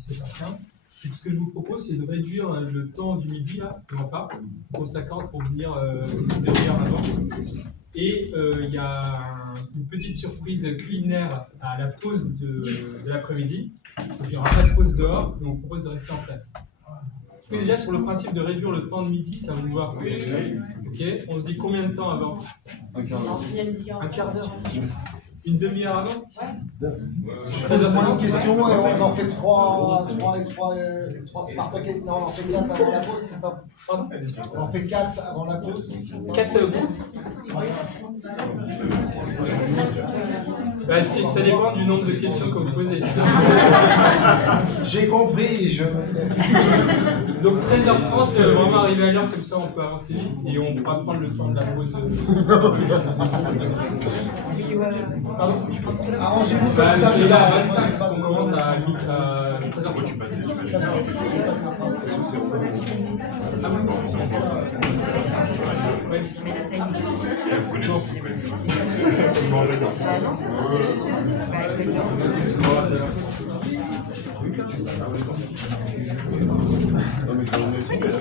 17h15. Ce que je vous propose, c'est de réduire le temps du midi, là, de repas, au 50 pour venir une demi-heure avant. Et il y a une petite surprise culinaire à la pause de l'après-midi. Donc, il n'y aura pas de pause dehors, et on propose de rester en place. Est-ce que déjà, sur le principe de réduire le temps de midi, ça vous va? Ok. On se dit combien de temps avant? Un quart d'heure. Une demi-heure avant? Je pose moins de questions et on en fait 3 par paquet. Non, on en fait 4 avant la pause, c'est ça? Pardon? On en fait 4 avant la pause. 4 bah, ça dépend du nombre de questions que vous posez. J'ai compris, Donc 13h30, vraiment arriver à l'heure, comme ça on peut avancer vite et on pourra prendre le temps de la pause. Pardon? Arrangez-vous Bah, comme ça. déjà à 25, on commence à 13h30. Tu passes, Ah oui, ouais. Non, c'est ça. C'est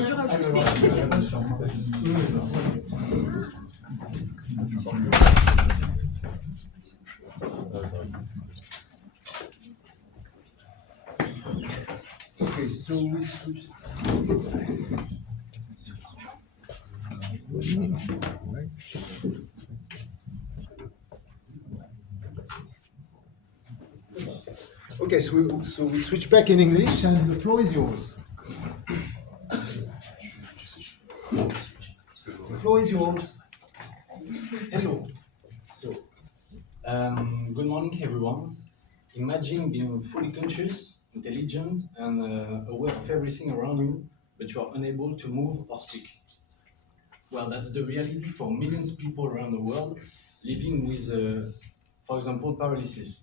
dur à pousser. Okay, so we switch. Okay, so we switch back in English, and the floor is yours. The floor is yours. Hello. So, good morning, everyone. Imagine being fully conscious, intelligent, and aware of everything around you, but you are unable to move or speak. Well, that's the reality for millions of people around the world living with, for example, paralysis.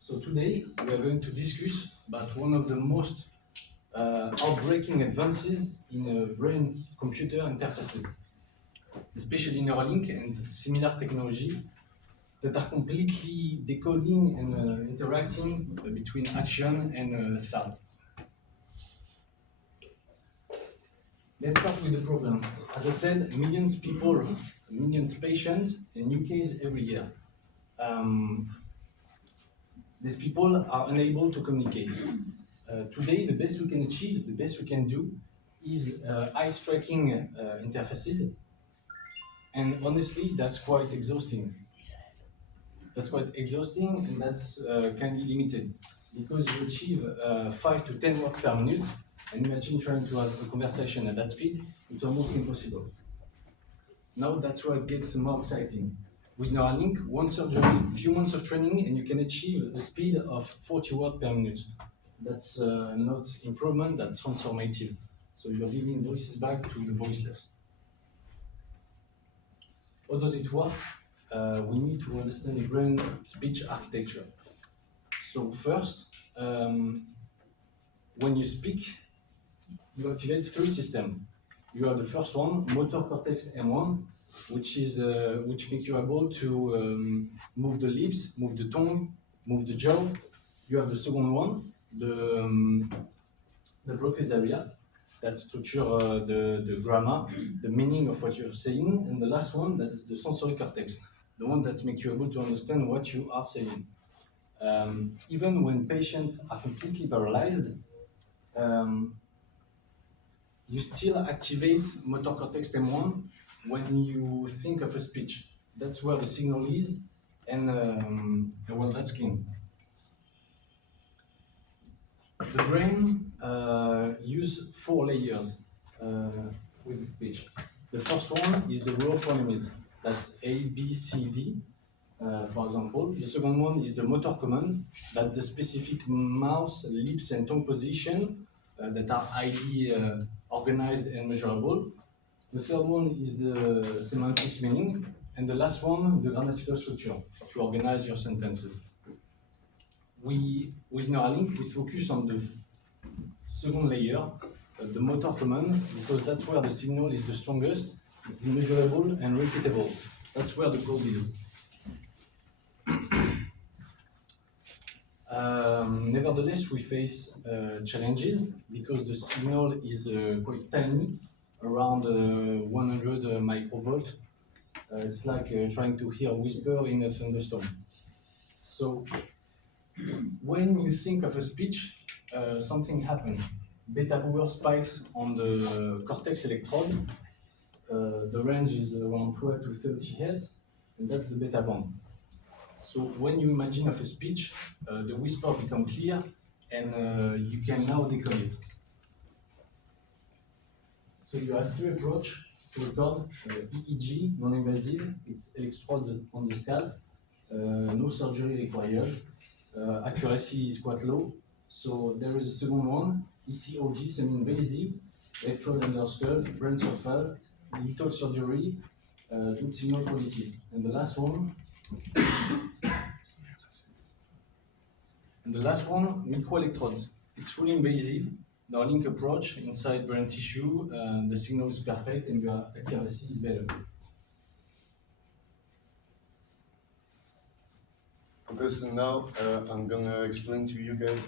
So today, we are going to discuss about one of the most outbreaking advances in brain-computer interfaces, especially Neuralink and similar technology that are completely decoding and interacting between action and thought. Let's start with the problem. As I said, millions of people, millions of patients and new cases every year. These people are unable to communicate. Today, the best we can achieve, the best we can do, is eyes tracking interfaces. And honestly, that's quite exhausting. And that's kind of limited because you achieve 5 to 10 words per minute. And imagine trying to have a conversation at that speed, it's almost impossible. Now that's where it gets more exciting. With Neuralink, one surgery, few months of training, and you can achieve a speed of 40 words per minute. That's not improvement, that's transformative. So you're giving voices back to the voiceless. How does it work? We need to understand the brain speech architecture. So first, when you speak, you activate 3 systems. You have the first one, motor cortex M1, which makes you able to move the lips, move the tongue, move the jaw. You have the second one, the broca's area, that structure the grammar, the meaning of what you're saying, and the last one, that is the sensory cortex, the one that makes you able to understand what you are saying. Even when patients are completely paralyzed, you still activate motor cortex M1 when you think of a speech. That's where the signal is, and well, that's clean. The brain uses 4 layers with speech. The first one is the raw phonemes. That's A, B, C, D, for example. The second one is the motor command, that's the specific mouth, lips, and tongue position that are highly organized and measurable. The third one is the semantics meaning, and the last one, the grammatical structure, to organize your sentences. With Neuralink, we focus on the second layer, the motor command, because that's where the signal is the strongest, it's measurable and repeatable. That's where the gold is. Nevertheless, we face challenges because the signal is quite tiny, around 100 microvolt. It's like trying to hear a whisper in a thunderstorm. So when you think of a speech, something happens. Beta power spikes on the cortex electrode. The range is around 12 to 30 hertz, and that's the beta band. So when you imagine of a speech, the whisper becomes clear, and you can now decode it. So you have three approaches to record EEG, non-invasive, it's electrode on the scalp, no surgery required, accuracy is quite low. So there is a second one, ECOG, semi-invasive, electrode under skull, brain surface, little surgery, good signal quality. And the last one, microelectrodes. It's fully invasive, Neuralink approach inside brain tissue, the signal is perfect and your accuracy is better. Okay, so now I'm gonna explain to you guys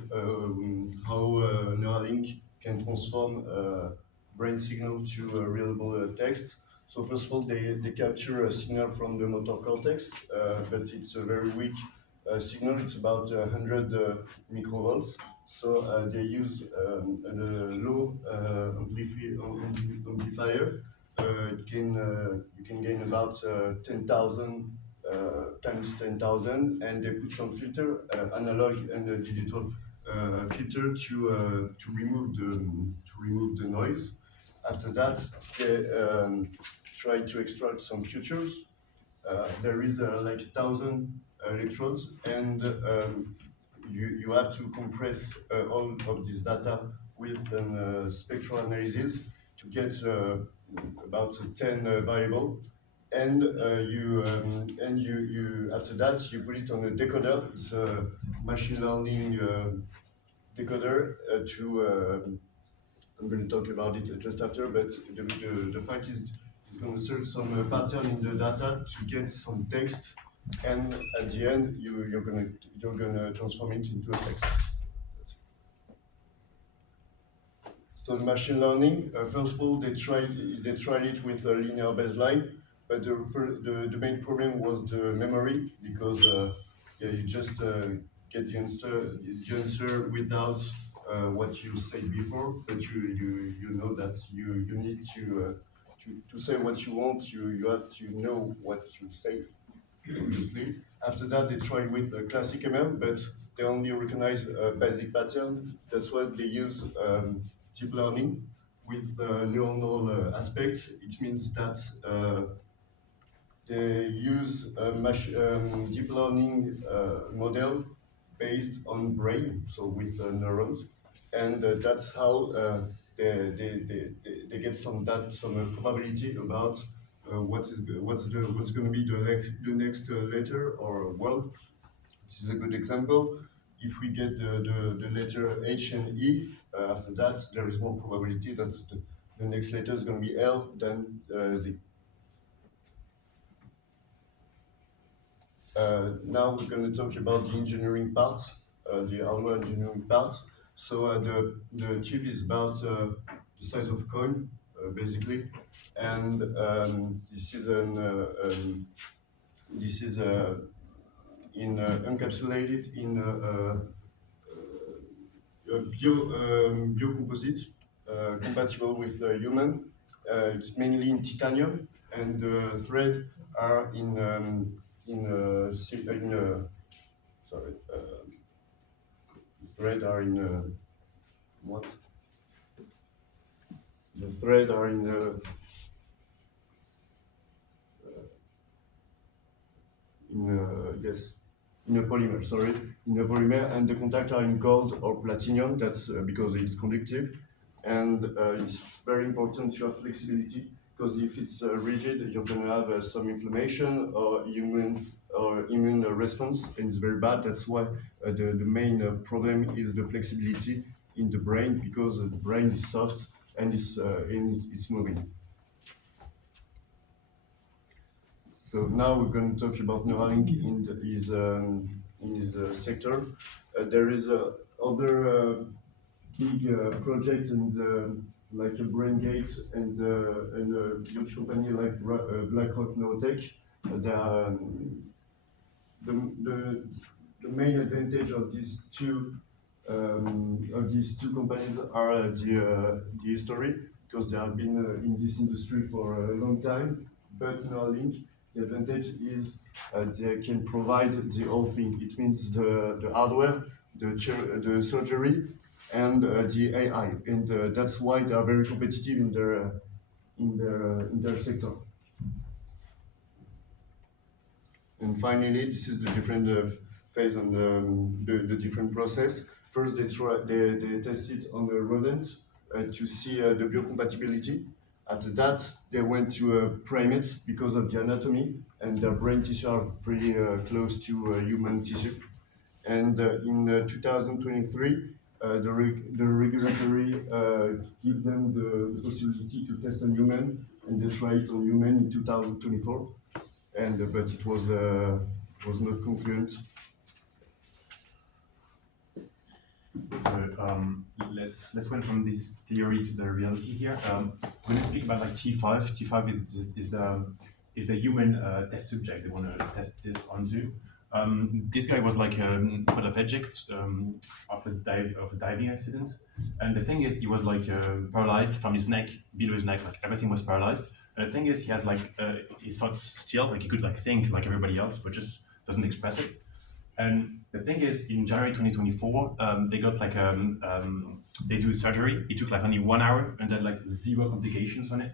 how Neuralink can transform brain signal to readable text. So first of all, they capture a signal from the motor cortex, but it's a very weak signal. It's about 100 microvolts. So they use a low amplifier. You can gain about 10,000 times 10,000, and they put some filter, analog and digital filter to remove the noise. After that, they try to extract some features. There is like 1,000 electrodes, and you have to compress all of this data with a spectral analysis to get about 10 variable, and you after that you put it on a decoder. It's a machine learning decoder I'm going to talk about it just after, but the fact is it's going to search some pattern in the data to get some text, and at the end you're gonna transform it into a text. So the machine learning, first of all, they tried it with a linear baseline, but the main problem was the memory, because you just get the answer without what you said before, but you know that you need to say what you want. You have to know what you say, obviously. After that, they tried with classic ML, but they only recognize a basic pattern. That's why they use deep learning with neuronal aspects. It means that they use a deep learning model based on brain, so with neurons, and that's how they get some probability about what's going to be the next letter or word. This is a good example. If we get the letter H and E, after that there is more probability that the next letter is going to be L than Z. Now we're going to talk about the engineering part, the hardware engineering part. So the chip is about the size of a coin, basically, and this is encapsulated in a biocomposite compatible with human. It's mainly in titanium, and the thread are sorry, the thread are in what? The thread are yes, in a polymer. Sorry, in a polymer, and the contacts are in gold or platinum. That's because it's conductive, and it's very important to have flexibility, because if it's rigid, you're going to have some inflammation or immune response, and it's very bad. That's why the main problem is the flexibility in the brain, because the brain is soft and it's moving. So now we're going to talk about Neuralink in his sector. There is other big projects and like a BrainGate and a huge company like BlackRock Neurotech. They are, the main advantage of these two companies are the history, because they have been in this industry for a long time. But Neuralink, the advantage is they can provide the whole thing. It means the hardware, the surgery, and the AI, and that's why they are very competitive in their sector. And finally, this is the different phase on the different process. First, they tested on the rodents to see the biocompatibility. After that, they went to primates because of the anatomy, and their brain tissue are pretty close to human tissue. And in 2023, the regulatory give them the possibility to test on human, and they try it on human in 2024. And but it was not concurrent. So let's went from this theory to the reality here. When I speak about like T5, is the human test subject they want to test this onto. This guy was like quadriplegic after a diving accident, and the thing is he was like paralyzed from his neck, below his neck, like everything was paralyzed. And the thing is he has like his thoughts still, like he could like think like everybody else, but just doesn't express it. And the thing is, in January 2024, they got like they do surgery. It took like only 1 hour, and then like 0 complications on it.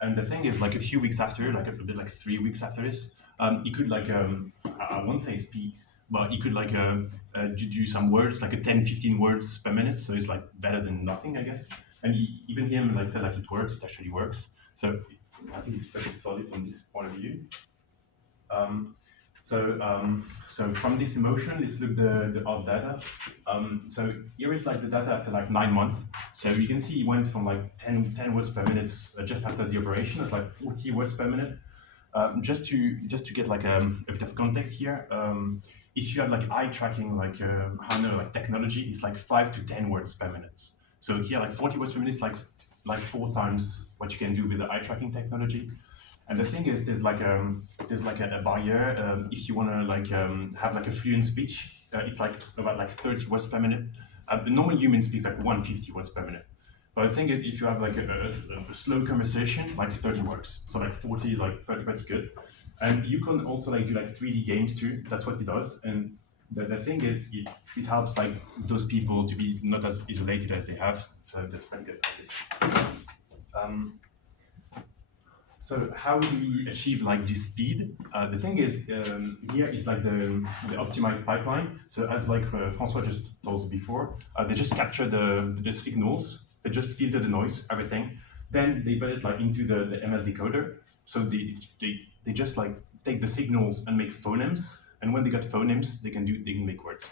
And the thing is, like a few weeks after, like a bit like 3 weeks after this, he could like I won't say speak, but he could like do some words, like a 10-15 words per minute. So it's like better than nothing, I guess. And even him like said like it works. It actually works. So I think it's pretty solid from this point of view. So from this emotion, let's look the odd data. So here is like the data after like 9 months. So you can see it went from like 10 words per minute just after the operation. It's like 40 words per minute. Just to get like a bit of context here, if you have like eye tracking, like like technology, it's like 5 to 10 words per minute. So here, like 40 words per minute is like 4 times what you can do with the eye tracking technology. And the thing is, there's like a barrier. If you want to like have like a fluent speech, it's like about like 30 words per minute. The normal human speaks like 150 words per minute. But the thing is, if you have like a slow conversation, like 30 works. So like 40 is like pretty good. And you can also like do like 3D games too. That's what it does. And the thing is, it helps like those people to be not as isolated as they have. So that's pretty good. So how do we achieve like this speed? The thing is, here is like the optimized pipeline. So as like François just told us before, they just capture the signals, they just filter the noise, everything. Then they put it like into the ML decoder. So they just like take the signals and make phonemes. And when they got phonemes, they can make words.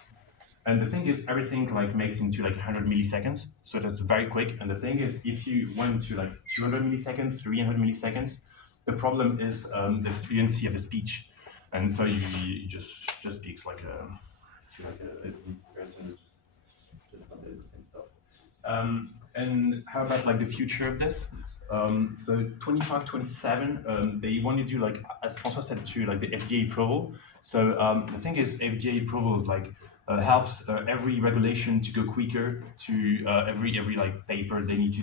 And the thing is, everything like makes into like 100 milliseconds, so that's very quick. And the thing is, if you went to like 200 milliseconds, 300 milliseconds, the problem is the fluency of the speech. And so you just speaks like a person who just not doing the same stuff. And how about like the future of this? So 25, 27, they want to do like, as François said too, like the FDA approval. So the thing is, FDA approval is like helps every regulation to go quicker, to every like paper they need to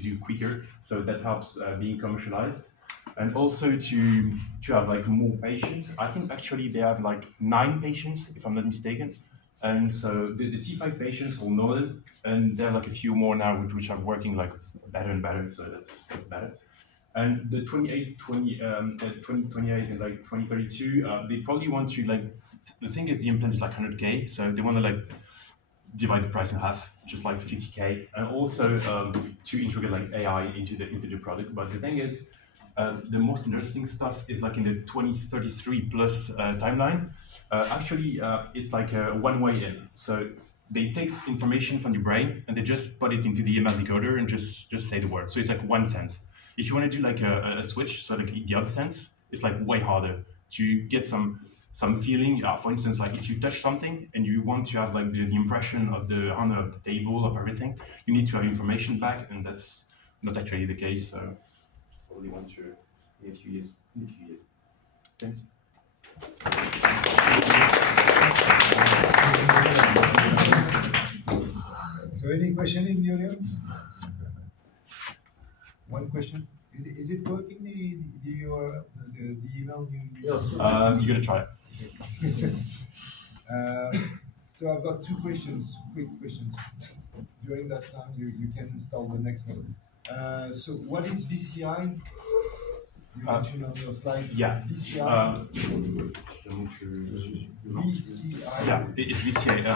do quicker. So that helps being commercialized, and also to have like more patients. I think actually they have like 9 patients, if I'm not mistaken. And so the T5 patients will know it, and there are like a few more now which are working like better and better. So that's better. And the 2028 and like 2032, they probably want to like, the thing is the implant is like 100K, so they want to like divide the price in half, just like 50K, and also to integrate like AI into the product. But the thing is, the most interesting stuff is like in the 2033 plus timeline. Actually, it's like a one-way in. So they take information from your brain and they just put it into the ML decoder and just say the word. So it's like one sense. If you want to do like a switch, so like the other sense, it's like way harder to get some some feeling. For instance, like if you touch something and you want to have like the impression of the honor of the table of everything, you need to have information back, and that's not actually the case. So probably want to in a few years. Thanks. So any question in the audience? One question. Is it working, the URL, the email you You're gonna try it. So I've got two questions, two quick questions. During that time, you can install the next one. So what is BCI? You mentioned on your slide. Yeah. BCI. BCI. BCI. Yeah, it's BCI.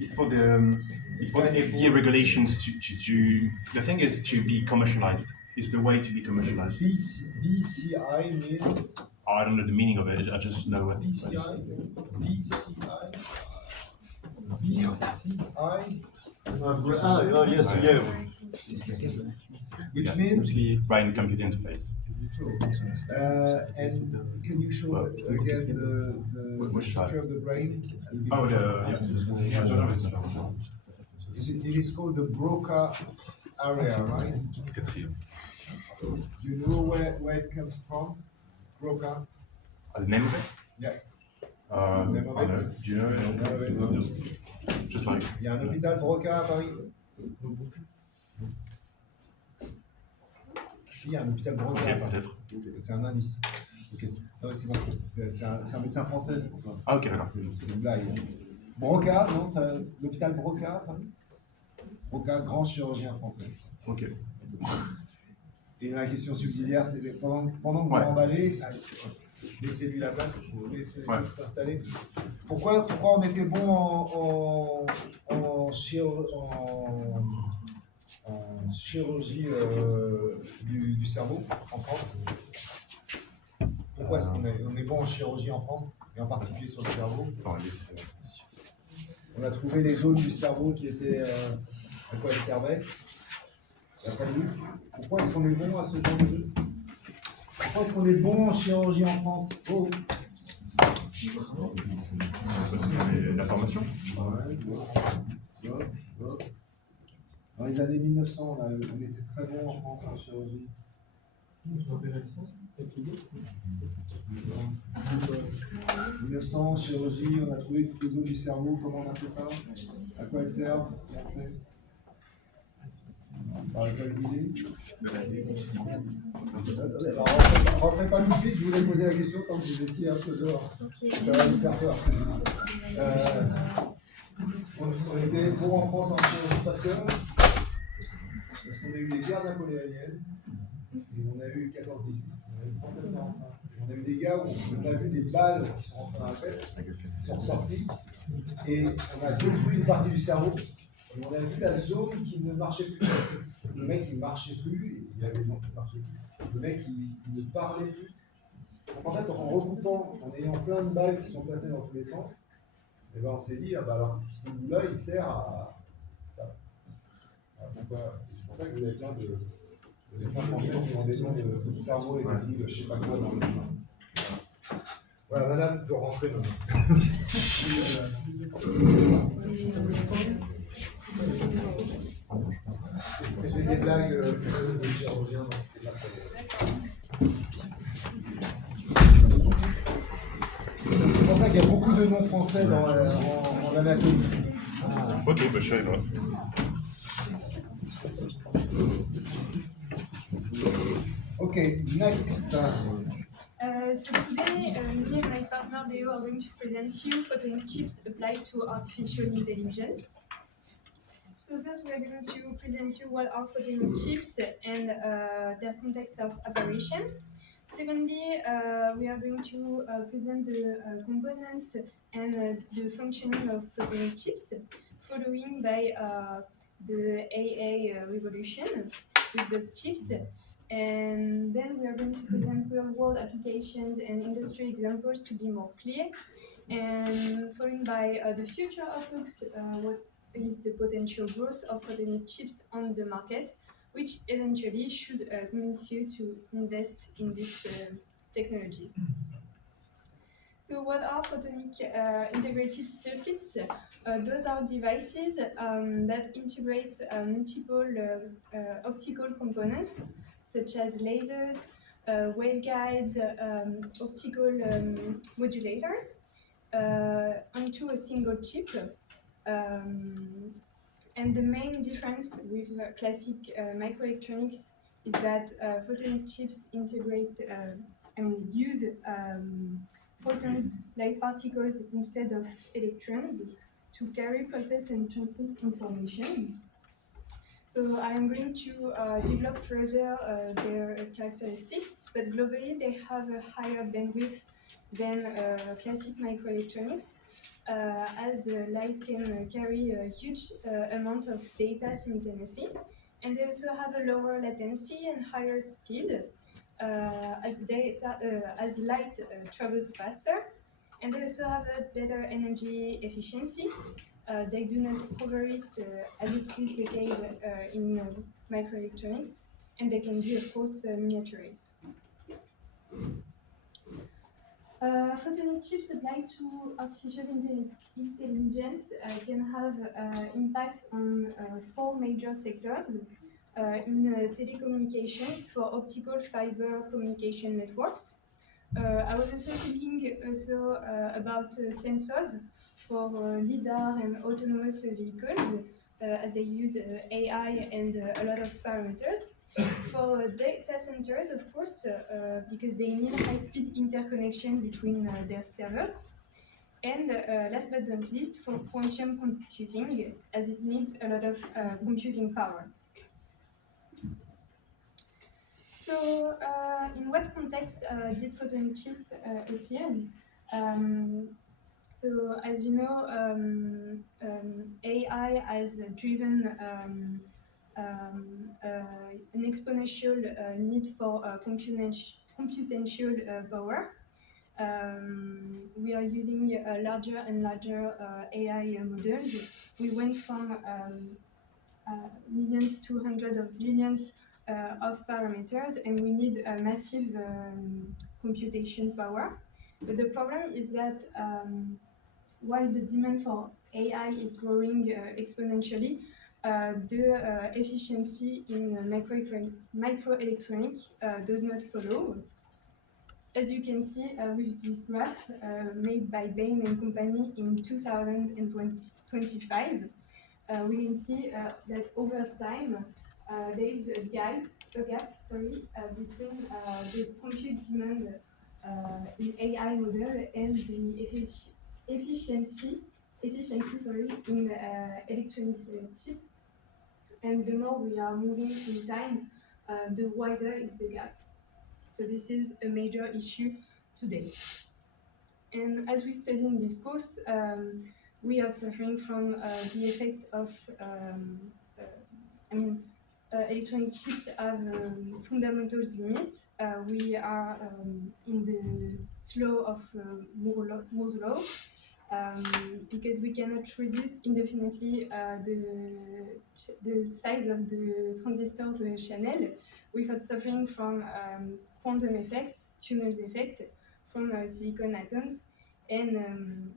It's for the FDA regulations to. The thing is to be commercialized. It's the way to be commercialized. BCI means. I don't know the meaning of it. I just know it. BCI. Yes, yeah. Which means. Brain computer interface. And can you show again the structure of the brain? Oh, It is called the Broca area, right? You know where it comes from? Broca? The name of it? Yeah. Name of it? Do you know it? Just like. Il y a un hôpital Broca à Paris. Si, il y a un hôpital Broca à Paris. Peut-être. C'est un indice. Ok. Non, c'est bon. C'est un médecin français, c'est pour ça. Ah, ok, d'accord. C'est une blague. Broca, non, l'hôpital Broca à Paris. Broca, grand chirurgien français. Ok. Et la question subsidiaire, c'est pendant que vous emballez, laissez-lui la place, laissez-lui s'installer. Pourquoi on était bon en chirurgie du cerveau en France? Pourquoi est-ce qu'on est bon en chirurgie en France, et en particulier sur le cerveau? On a trouvé les zones du cerveau qui étaient à quoi elles servaient. Pourquoi est-ce qu'on est bon à ce genre de jeu? Pourquoi est-ce qu'on est bon en chirurgie en France? Oh. Parce que la formation. Dans les années 1900, on était très bon en France en chirurgie. 1900 en chirurgie, on a trouvé toutes les zones du cerveau. Comment on a fait ça? À quoi elles servent? On sait. Par quelle idée? Alors, rentrez pas tout de suite, je voulais poser la question tant que vous étiez un peu dehors. Ça va vous faire peur. On était bon en France en chirurgie parce qu'on a eu les guerres napoléoniennes, et on a eu 14-18, on a eu 39-45. On a eu des gars où on pouvait placer des balles qui sont rentrées dans la tête, qui sont ressorties, et on a détruit une partie du cerveau. Et on a vu la zone qui ne marchait plus. Le mec, il ne marchait plus, et il y avait des gens qui ne marchaient plus. Le mec, il ne parlait plus. Donc, en fait, en recoupant, en ayant plein de balles qui sont placées dans tous les sens, et ben on s'est dit, alors, ce bout-là, il sert à ça. C'est pour ça que vous avez plein de médecins français qui ont des noms de cerveau et des de je ne sais pas quoi dans le film. Voilà, madame peut rentrer maintenant. C'était des blagues de chirurgiens. C'est pour ça qu'il y a beaucoup de noms français en anatomie. Ok, bah, je savais pas. Okay, next. So today, me and my partner Leo are going to present you photonic chips applied to artificial intelligence. So first we are going to present you what are photonic chips and their context of operation. Secondly, we are going to present the components and the functioning of photonic chips, following by the AA revolution with those chips. And then we are going to present real-world applications and industry examples to be more clear. And followed by the future outlooks, what is the potential growth of photonic chips on the market, which eventually should convince you to invest in this technology. So what are photonic integrated circuits? Those are devices that integrate multiple optical components, such as lasers, waveguides, optical modulators, onto a single chip. And the main difference with classic microelectronics is that photonic chips use photons, light particles, instead of electrons to carry, process, and transmit information. So I am going to develop further their characteristics, but globally they have a higher bandwidth than classic microelectronics, as light can carry a huge amount of data simultaneously, and they also have a lower latency and higher speed as light travels faster, and they also have a better energy efficiency. They do not overheat as it is the case in microelectronics, and they can be, of course, miniaturized. Photonic chips applied to artificial intelligence can have impacts on four major sectors. In telecommunications for optical fiber communication networks. I was also thinking about sensors for LiDAR and autonomous vehicles, as they use AI and a lot of parameters. For data centers, of course, because they need high-speed interconnection between their servers. And last but not least, for quantum computing, as it needs a lot of computing power. So, in what context did photonic chip appear? So, as you know, AI has driven an exponential need for computational power. We are using larger and larger AI models. We went from millions to hundreds of billions of parameters, and we need a massive computation power. But the problem is that while the demand for AI is growing exponentially, the efficiency in microelectronic does not follow. As you can see with this graph made by Bain and Company in 2025, we can see that over time there is a gap between the compute demand in AI model and the efficiency in electronic chip. And the more we are moving in time, the wider is the gap. So this is a major issue today. And as we study in this course, we are suffering from the effect of, electronic chips have fundamental limits. We are in the slow of Moore's law, because we cannot reduce indefinitely the size of the transistors channel without suffering from quantum effects, Tuner's effect, from silicon atoms, and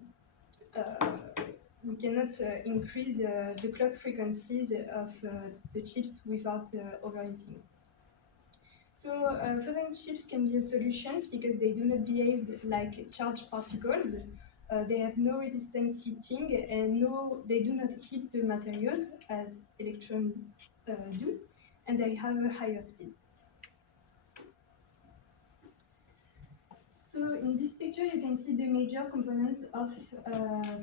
we cannot increase the clock frequencies of the chips without overheating. So photonic chips can be a solution because they do not behave like charged particles. They have no resistance heating, and they do not heat the materials as electrons do, and they have a higher speed. So in this picture, you can see the major components of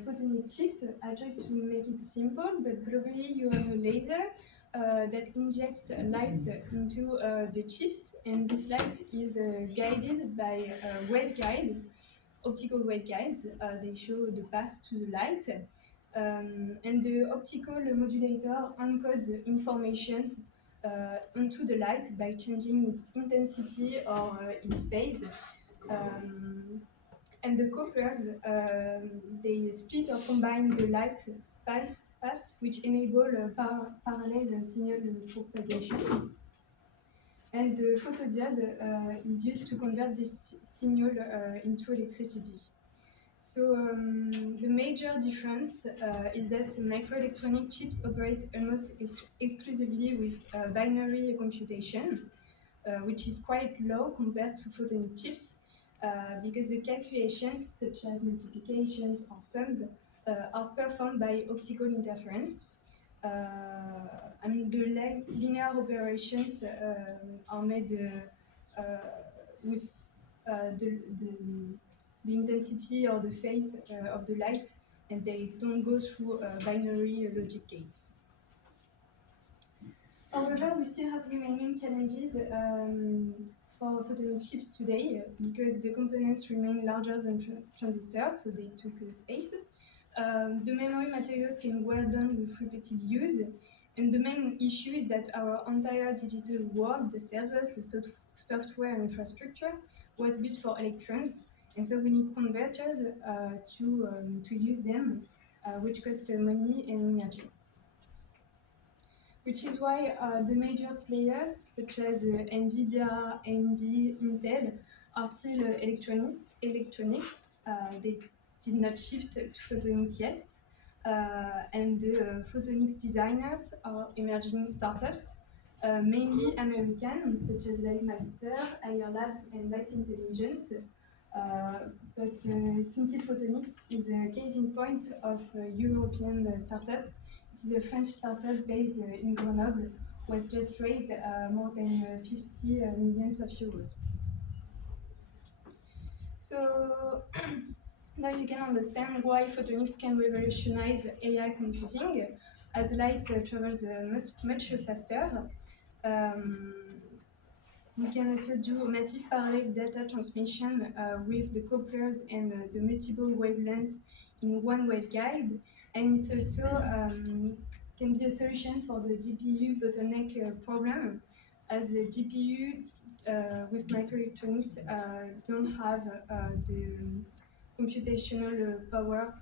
photonic chip. I tried to make it simple, but globally you have a laser that injects light into the chips, and this light is guided by a waveguide, optical waveguides. They show the path to the light, and the optical modulator encodes information onto the light by changing its intensity or its phase. And the couplers, they split or combine the light paths, which enable parallel signal propagation. And the photodiode is used to convert this signal into electricity. The major difference is that microelectronic chips operate almost exclusively with binary computation, which is quite low compared to photonic chips, because the calculations, such as multiplications or sums, are performed by optical interference. The linear operations are made with the intensity or the phase of the light, and they don't go through binary logic gates. However, we still have remaining challenges for photonic chips today because the components remain larger than transistors, so they took space. The memory materials can well done with repeated use, and the main issue is that our entire digital world, the servers, the software infrastructure, was built for electrons, and so we need converters to use them, which cost money and energy. Which is why the major players, such as NVIDIA, AMD, Intel, are still electronics. They did not shift to photonics yet. And the photonics designers are emerging startups, mainly American, such as Light Matter, Higher Labs, and Light Intelligence. But Scintille Photonics is a case in point of a European startup. It is a French startup based in Grenoble, was just raised more than 50 millions of euros. So now you can understand why photonics can revolutionize AI computing, as light travels much faster. We can also do massive parallel data transmission with the couplers and the multiple wavelengths in one waveguide, and it also can be a solution for the GPU bottleneck problem, as the GPU with microelectronics don't have the computational power.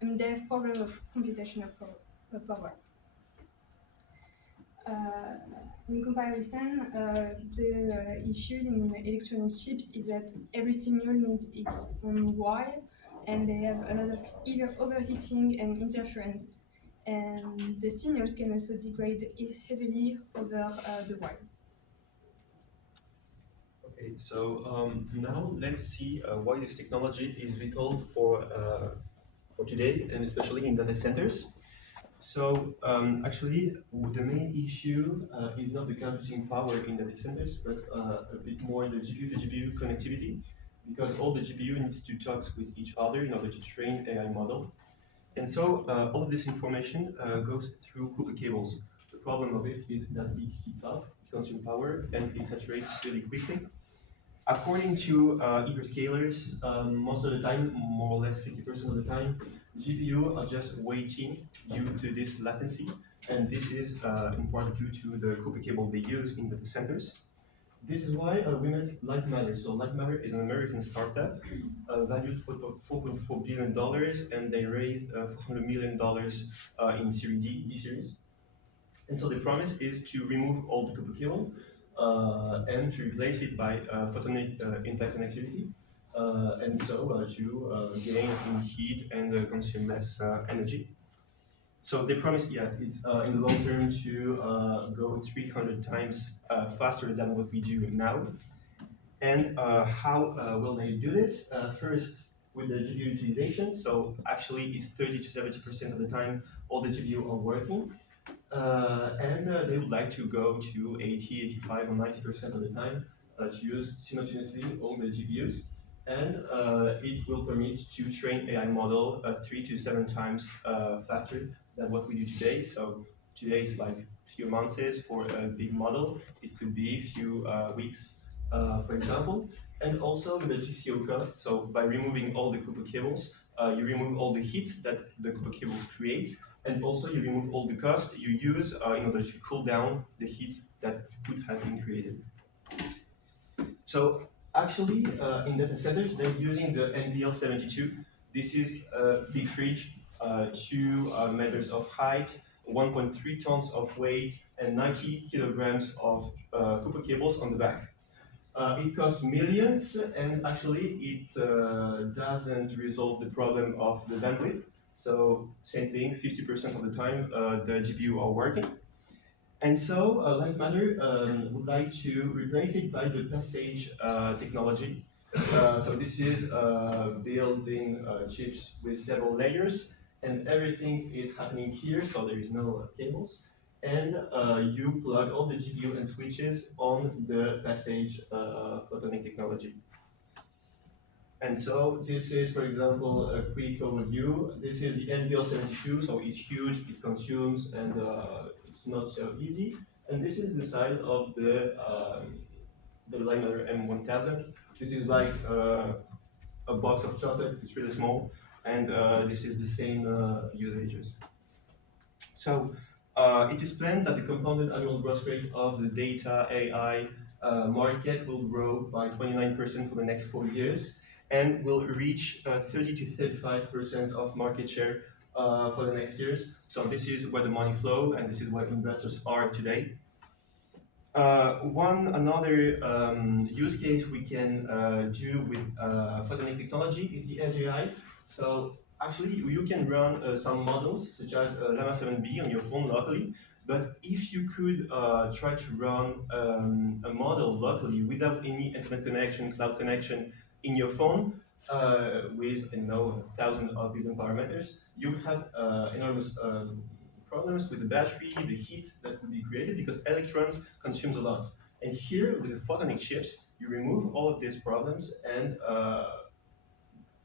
They have problem of computational power. In comparison, the issues in electronic chips is that every signal needs its own wire, and they have a lot of either overheating and interference. And the signals can also degrade heavily over the wires. Okay, so now let's see why this technology is vital for today, and especially in data centers. So actually, the main issue is not the computing power in data centers, but a bit more the GPU to GPU connectivity, because all the GPU needs to talk with each other in order to train AI model. And so all of this information goes through copper cables. The problem of it is that it heats up, it consumes power, and it saturates really quickly. According to hyperscalers, most of the time, more or less 50% of the time, GPU are just waiting due to this latency, and this is in part due to the copper cable they use in data centers. This is why we met Light Matter. So Light Matter is an American startup valued for $4.4 billion, and they raised $400 million in Series D series. And so the promise is to remove all the copper cable and to replace it by photonic interconnectivity, and so to gain in heat and consume less energy. So the promise, is in the long term to go 300 times faster than what we do now. And how will they do this? First, with the GPU utilization. So actually, it's 30 to 70% of the time all the GPU are working. And they would like to go to 80, 85, or 90% of the time to use simultaneously all the GPUs. And it will permit to train AI model 3 to 7 times faster than what we do today. So today is like a few months for a big model. It could be a few weeks, for example. And also the TCO cost. So by removing all the copper cables, you remove all the heat that the copper cables creates, and also you remove all the cost you use in order to cool down the heat that could have been created. So actually, in data centers, they're using the NBL72. This is a big fridge, 2 meters of height, 1.3 tons of weight, and 90 kilograms of copper cables on the back. It costs millions, and actually it doesn't resolve the problem of the bandwidth. So same thing, 50% of the time the GPU are working. And so Light Matter would like to replace it by the passage technology. So this is building chips with several layers, and everything is happening here, so there is no cables. And you plug all the GPU and switches on the passage photonic technology. And so this is, for example, a quick overview. This is the NVL72, so it's huge, it consumes, and it's not so easy. And this is the size of the Light Matter M1000. This is like a box of chocolate, it's really small, and this is the same usages. So it is planned that the compounded annual growth rate of the data AI market will grow by 29% for the next 4 years and will reach 30 to 35% of market share for the next years. So this is where the money flow, and this is where investors are today. Another use case we can do with photonic technology is the edge AI. So actually, you can run some models such as Llama 7B on your phone locally. But if you could try to run a model locally without any internet connection, cloud connection in your phone with thousands of billion parameters, you have enormous problems with the battery, the heat that would be created because electrons consumes a lot. And here with the photonic chips, you remove all of these problems, and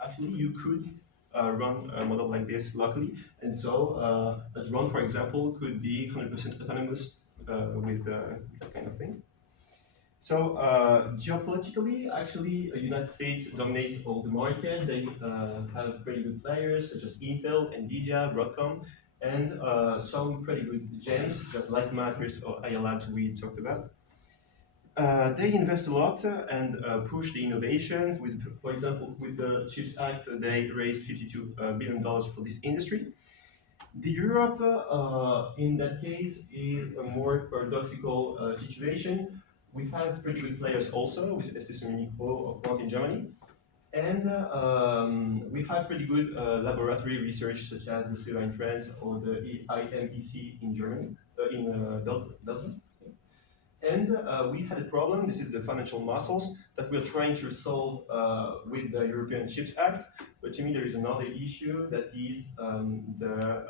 actually you could run a model like this locally. And so a drone, for example, could be 100% autonomous with that kind of thing. So geopolitically, actually, the United States dominates all the market. They have pretty good players such as Intel, Nvidia, Broadcom, and some pretty good gems, just like Matters or AI Labs we talked about. They invest a lot and push the innovation. For example, with the CHIPS Act, they raised $52 billion for this industry. The Europe, in that case, is a more paradoxical situation. We have pretty good players also with STMicro or Quark in Germany. And we have pretty good laboratory research such as the CERA in France or the IMEC in Germany, in Belgium. And we had a problem, this is the financial muscles, that we are trying to solve with the European CHIPS Act. But to me, there is another issue that is the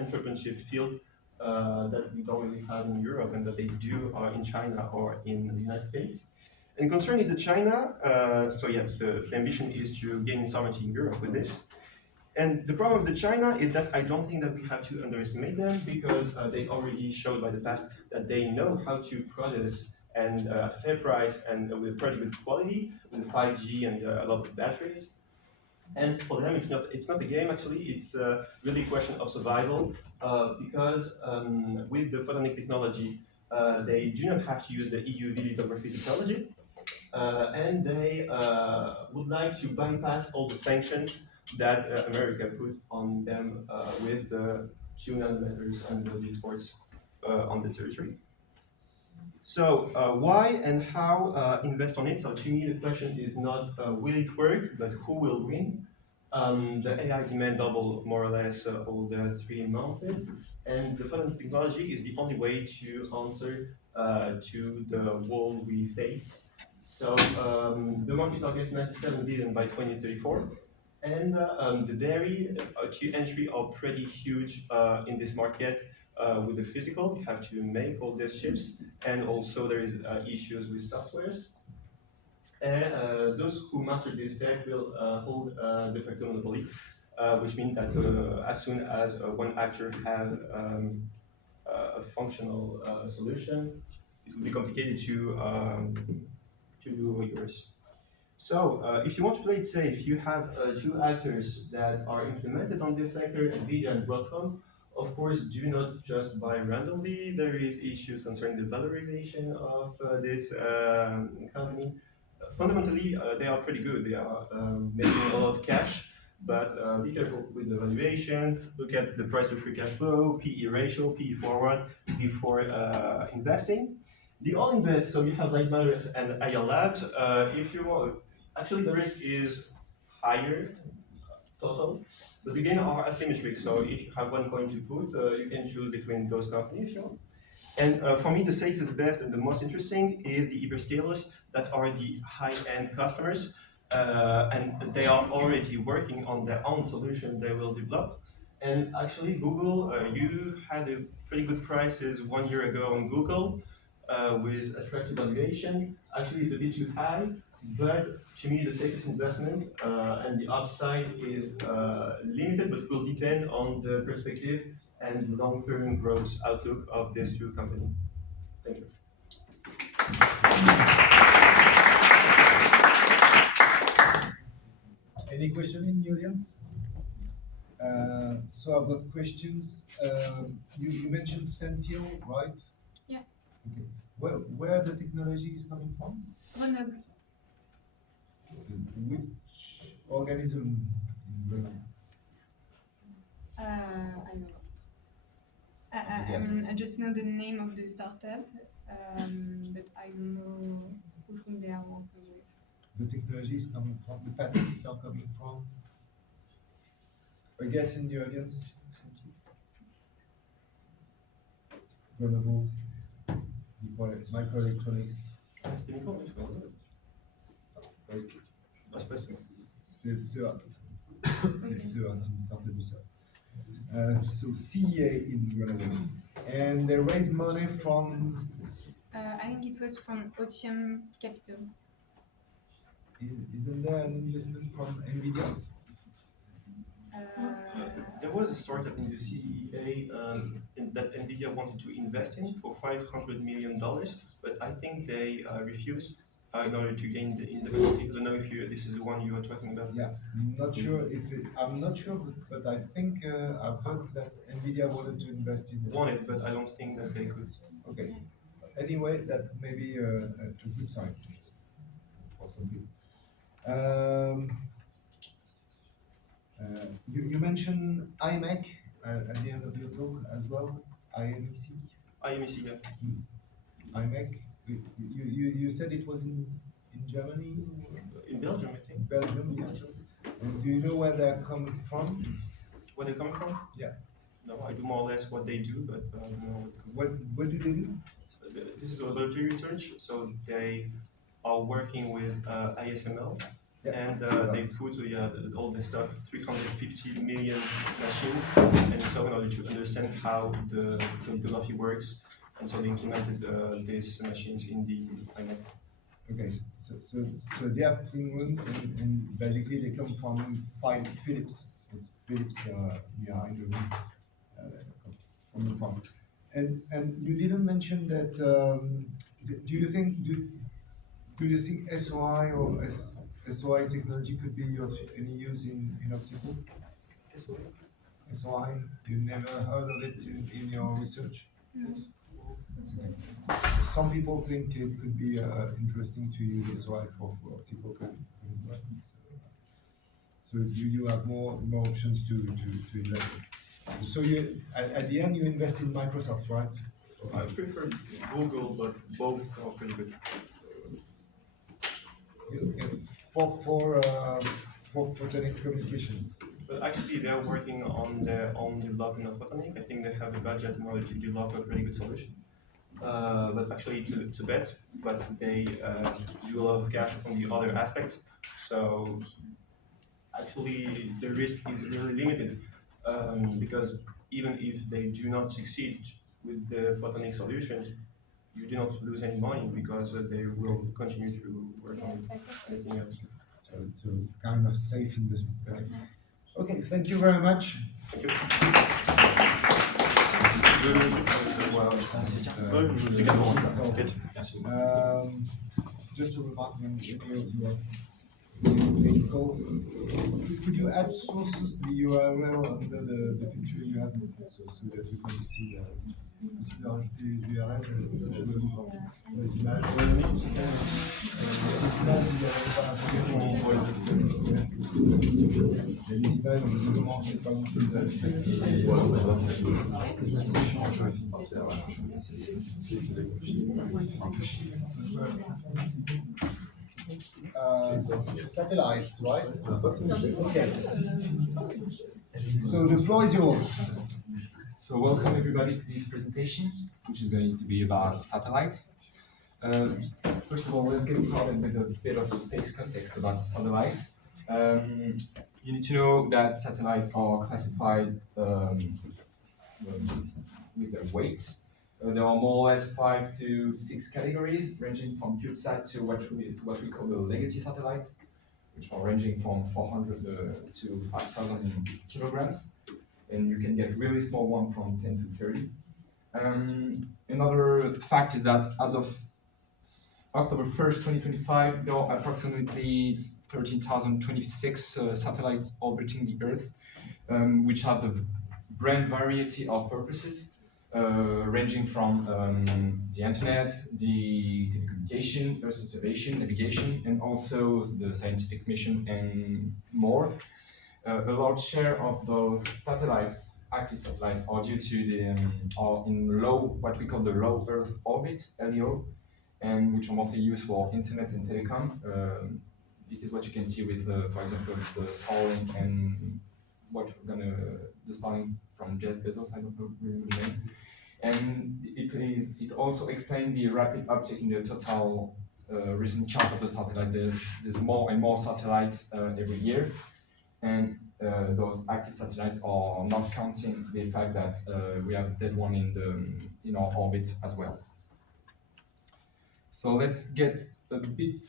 entrepreneurship field that we don't really have in Europe and that they do in China or in the United States. And concerning the China, the ambition is to gain sovereignty in Europe with this. And the problem with China is that I don't think that we have to underestimate them because they already showed by the past that they know how to produce and at a fair price and with pretty good quality with 5G and a lot of batteries. And for them, it's not a game actually. It's really a question of survival because with the photonic technology, they do not have to use the EUV lithography technology, and they would like to bypass all the sanctions that America put on them with the 2 nanometers and the exports on the territory. So why and how invest on it? So to me the question is not will it work, but who will win? The AI demand double more or less all the 3 months, and the photonic technology is the only way to answer to the wall we face. So the market targets 97 billion by 2034. And the barrier to entry are pretty huge in this market with the physical. You have to make all these chips, and also there is issues with softwares. And those who master this tech will hold de facto monopoly, which means that as soon as one actor has a functional solution, it will be complicated to do yours. So, if you want to play it safe, you have 2 actors that are implemented on this sector, Nvidia and Broadcom. Of course, do not just buy randomly. There is issues concerning the valorization of this company. Fundamentally, they are pretty good. They are making a lot of cash, but be careful with the valuation. Look at the price to free cash flow, PE ratio, PE forward before investing. The all in bed, so you have like virus and IR labs. If you want, actually the risk is higher total, but again are asymmetric. So if you have one coin to put, you can choose between those companies if you want. And for me, the safest, best, and the most interesting is the hyperscalers that are the high-end customers, and they are already working on their own solution they will develop. And actually, Google, you had a pretty good prices 1 year ago on Google with attractive valuation. Actually, it's a bit too high, but to me, the safest investment and the upside is limited, but will depend on the perspective and long-term growth outlook of these two companies. Thank you. Any question in the audience? So I've got questions. You mentioned Sentinel, right? Yeah. Okay. Where the technology is coming from? Grenoble. Which organism in Grenoble? I don't know. I just know the name of the startup, but I don't know whom they are working with. The technology is coming from, the patents are coming from. I guess in the audience. Grenoble, microelectronics. C'est sûr. C'est sûr, c'est une startup ça. So CEA in Grenoble. And they raised money from. I think it was from Otium Capital. Isn't there an investment from NVIDIA? There was a startup in the CEA that NVIDIA wanted to invest in for $500 million, but I think they refused in order to gain the independence. I don't know if this is the one you are talking about. Yeah, I'm not sure, but I think I've heard that NVIDIA wanted to invest in it. Wanted, but I don't think that they could. Okay. Anyway, that's maybe a good sign for some people. You mentioned IMEC at the end of your talk as well. IMEC. IMEC, yeah. IMEC. You said it was in Germany. In Belgium, I think. Belgium, yeah. And do you know where they're coming from? Where they're coming from? Yeah. No, I do more or less what they do, but I don't know what do they do? So this is laboratory research, so they are working with ASML. Yeah. And they put all the stuff, 350 million machines, and so in order to understand how the lithography works, and so they implemented these machines in the IMEC. Okay, so they have clean rooms, and basically they come from Philips. It's Philips behind the room, from the farm. And you didn't mention that. Do you think SOI or SOI technology could be of any use in optical? SOI? You never heard of it in your research? No. Some people think it could be interesting to use SOI for optical coding. So you have more options to invest in. So you at the end you invest in Microsoft, right? I prefer Google, but both are pretty good. For telecommunications. But actually, they are working on their own development of photonic. I think they have a budget in order to develop a pretty good solution. But actually, it's a bet. But they do a lot of cash on the other aspects. So actually, the risk is really limited because even if they do not succeed with the photonic solutions, you do not lose any money because they will continue to work on anything else. So kind of safe investment. Okay, thank you very much. Thank you. Just to remark, when you install, could you add sources, the URL under the picture you have, so that we can see Si vous rajoutez les URL, les images. Les images, on sait comment c'est pas mon usage. Satellites, right? Okay. So the floor is yours. So welcome everybody to this presentation, which is going to be about satellites. First of all, let's get started with a bit of space context about satellites. You need to know that satellites are classified with their weights. There are more or less 5 to 6 categories, ranging from CubeSat to what we call the legacy satellites, which are ranging from 400 to 5,000 kilograms. And you can get really small one from 10 to 30. Another fact is that as of October 1st, 2025, there are approximately 13,026 satellites orbiting the Earth, which have the grand variety of purposes, ranging from the internet, the telecommunication, Earth observation, navigation, and also the scientific mission and more. A large share of those satellites, active satellites, are due to are in low, what we call the low Earth orbit, LEO, and which are mostly used for internet and telecom. This is what you can see with, for example, the Starlink and the Starlink from Jeff Bezos, I don't remember the name. And it also explains the rapid uptick in the total recent count of the satellite. There's more and more satellites every year. And those active satellites are not counting the fact that we have a dead one in our orbit as well. So let's get a bit,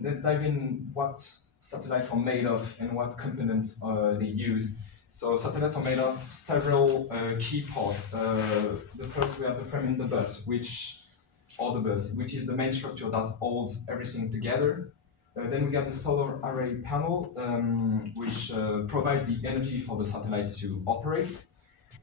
let's dive in what satellites are made of and what components they use. So satellites are made of several key parts. The first, we have the frame and the bus, which is the main structure that holds everything together. Then we got the solar array panel, which provide the energy for the satellites to operate.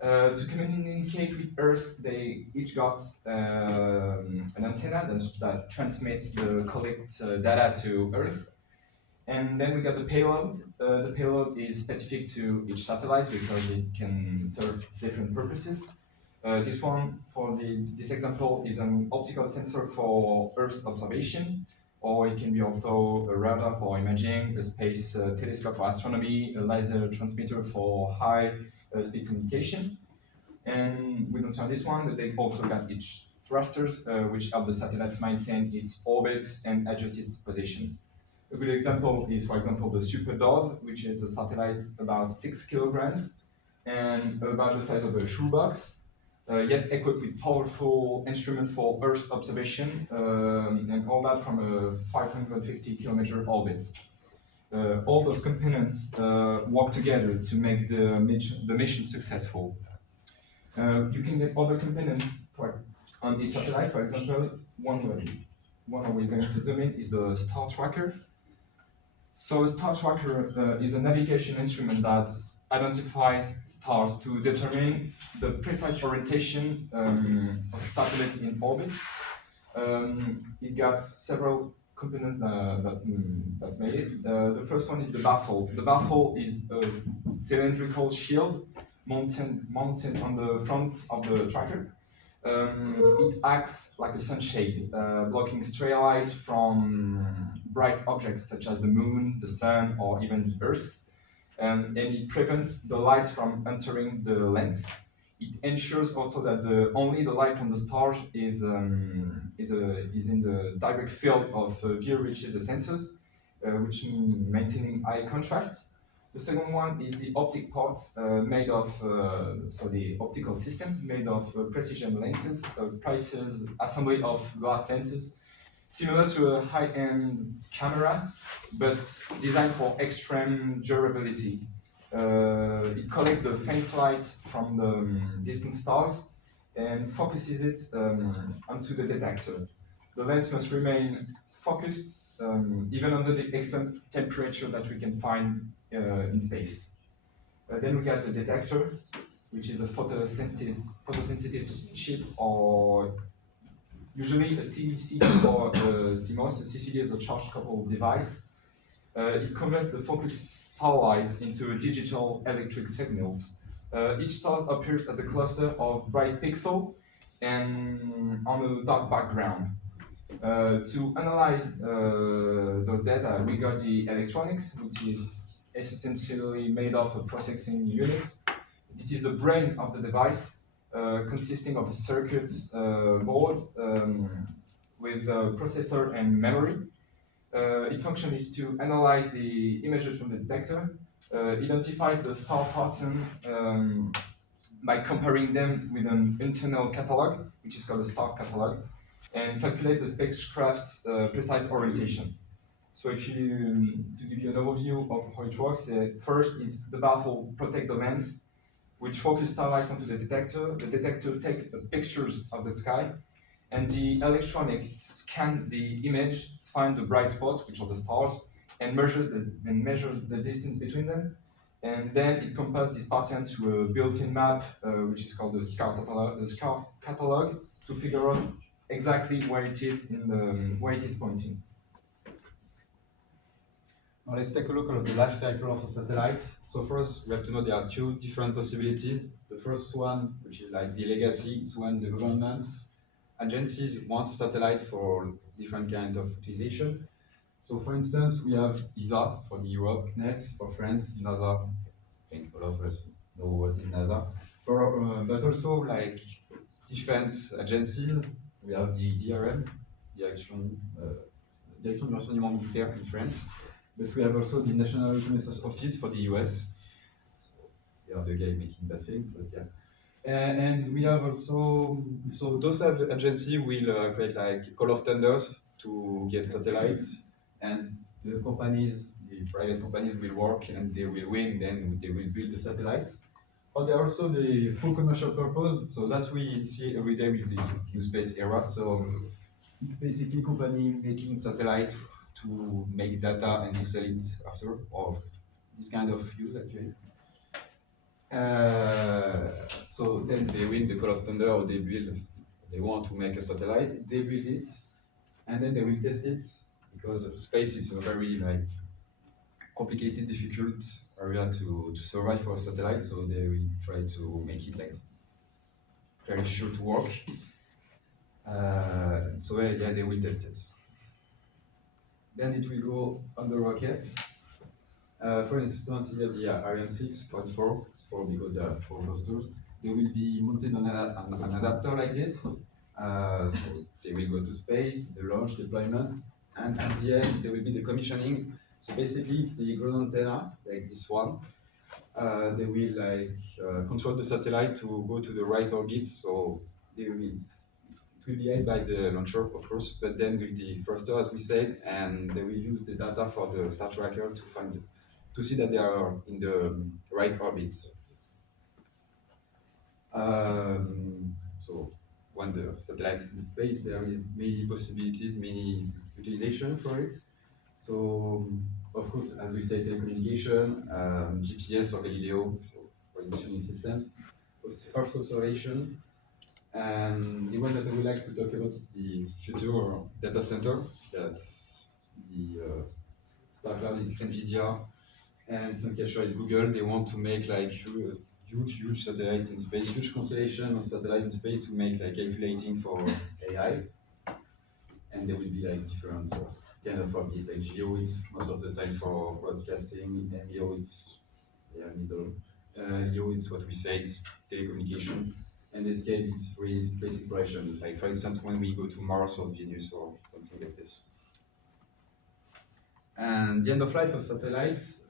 To communicate with Earth, they each got an antenna that transmits the collect data to Earth. And then we got the payload. The payload is specific to each satellite because it can serve different purposes. This one, for this example, is an optical sensor for Earth observation, or it can be also a radar for imaging, a space telescope for astronomy, a laser transmitter for high-speed communication. And we don't have this one, but they also got each thrusters, which help the satellites maintain its orbit and adjust its position. A good example is, for example, the Super Dove, which is a satellite about 6 kilograms and about the size of a shoebox. Yet equipped with powerful instrument for Earth observation, and all that from a 550 kilometer orbit. All those components work together to make the mission successful. You can get other components on each satellite. For example, one we're going to zoom in is the star tracker. So a star tracker is a navigation instrument that identifies stars to determine the precise orientation of the satellite in orbit. It got several components that made it. The first one is the baffle. The baffle is a cylindrical shield mounted on the front of the tracker. It acts like a sunshade, blocking stray light from bright objects such as the moon, the sun, or even the Earth. And it prevents the light from entering the lens. It ensures also that only the light from the stars is in the direct field of view reaches the sensors, which means maintaining eye contrast. The second one is the optic parts made of, so the optical system made of precision lenses, precise assembly of glass lenses, similar to a high-end camera, but designed for extreme durability. It collects the faint light from the distant stars and focuses it onto the detector. The lens must remain focused even under the extreme temperature that we can find in space. Then we have the detector, which is a photosensitive photosensitive chip, or usually a CCD or a CMOS. A CCD is a charge coupled device. It converts the focused starlight into digital electric signals. Each star appears as a cluster of bright pixels and on a dark background. To analyze those data, we got the electronics, which is essentially made of processing units. It is the brain of the device, consisting of a circuit board with a processor and memory. Its function is to analyze the images from the detector, identifies the star pattern by comparing them with an internal catalog, which is called a star catalog, and calculate the spacecraft's precise orientation. So if you, to give you an overview of how it works, first is the baffle protect the length, which focus starlight onto the detector. The detector takes pictures of the sky, and the electronic scan the image, find the bright spots, which are the stars, and measures the distance between them. And then it compares this pattern to a built-in map, which is called the star catalog, to figure out exactly where it is where it is pointing. Now let's take a look at the life cycle of a satellite. So first, we have to know there are two different possibilities. The first one, which is like the legacy, is when the governments, agencies want a satellite for different kind of utilization. So for instance, we have ESA for the Europe, CNES for France, NASA. I think all of us know what is NASA. But also like defense agencies, we have the DRM, Direction du renseignement militaire in France. But we have also the National Reconnaissance Office for the US. So they are the guy making bad things, but yeah. And we have also, so those agencies will create like call of tenders to get satellites, and the companies, the private companies will work and they will win, then they will build the satellites. But there are also the full commercial purpose, so that we see every day with the new space era. So it's basically company making satellite to make data and to sell it after, or this kind of use actually. So then they win the Call of Thunder, or they want to make a satellite, they build it, and then they will test it, because space is a very like complicated, difficult area to survive for a satellite, so they will try to make it like very sure to work. So yeah, they will test it. Then it will go on the rocket. For instance, here the Ariane 6.4, it's 4 because there are 4 boosters. They will be mounted on an adapter like this. So they will go to space, the launch, deployment, and at the end there will be the commissioning. So basically it's the ground antenna, like this one. They will control the satellite to go to the right orbit, so it will be held by the launcher, of course, but then with the thruster, as we said, and they will use the data for the star tracker to see that they are in the right orbit. So when the satellite is in space, there is many possibilities, many utilization for it. So of course, as we say, telecommunication, GPS or Galileo, so for positioning systems, Earth observation, and the one that I would like to talk about is the future data center. That's the StarCloud is NVIDIA, and Suncatcher is Google. They want to make like huge satellites in space, huge constellation of satellites in space to make like calculating for AI. And there will be like different kind of orbit. Like GEO is most of the time for broadcasting, and LEO is middle. LEO is what we say, it's telecommunication. And escape is really space exploration. Like for instance, when we go to Mars or Venus or something like this. And the end of life of satellites,